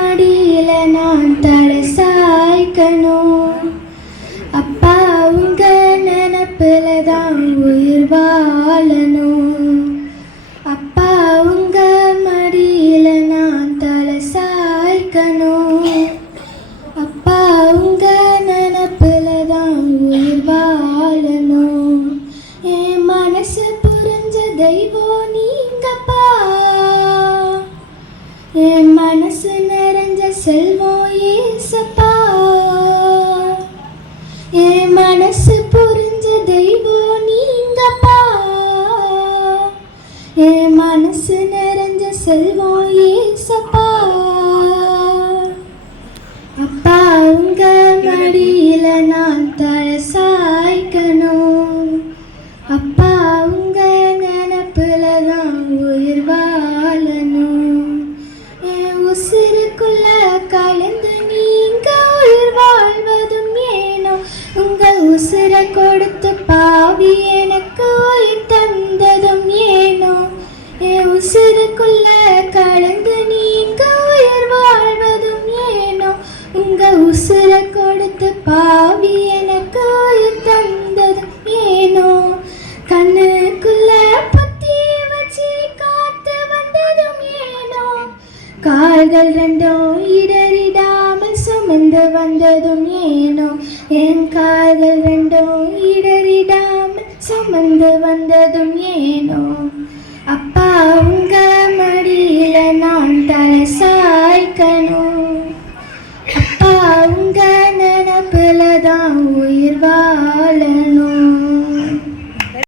மடியில நான் தலை சாய்க்கணும். அப்பா உங்க நினப்புல தான் உயிர் வாழணும். அப்பா உங்க மடியில நான் தலை சாய்க்கணும். அப்பா உங்க நினப்புல தான் உயிர் வாழணும். என் மனசு புரிஞ்ச தெய்வம் நீங்கப்பா. என் மனசு நிறைஞ்ச செல்வம் ஏசப்பா. என் மனசு புரிஞ்ச தெய்வம் நீங்கப்பா. என் மனசு நிறைஞ்ச செல்வம் ஏசப்பா. அப்பா உங்க மடியில நான் தலை சாய்க்கணும். அப்பா உங்க நினப்புல தான் உயிர் வாழணும். என் உசிருக்குள்ள கலந்து நீங்க உயிர் வாழ்வதும் ஏனோ. உங்க உசிரை கொடுத்து பாவி எனக்கு உயிர் தந்ததும் ஏனோ. என் உசிருக்குள்ள கலந்து நீங்க உயிர் வாழ்வதும் ஏனோ. உங்க உசிரை கொடுத்து பாவி எனக்கு உயிர் தந்ததும் ஏனோ. கண்ணுக்குள்ள பத்தி வச்சு காத்து வந்ததும் ஏனோ. கால்கள் ரெண்டும் இடறிடாமல் சுமந்து வந்ததும் ஏனோ. என் கால்கள் ரெண்டும் இடறிடாமல் சுமந்து வந்ததும் ஏனோ.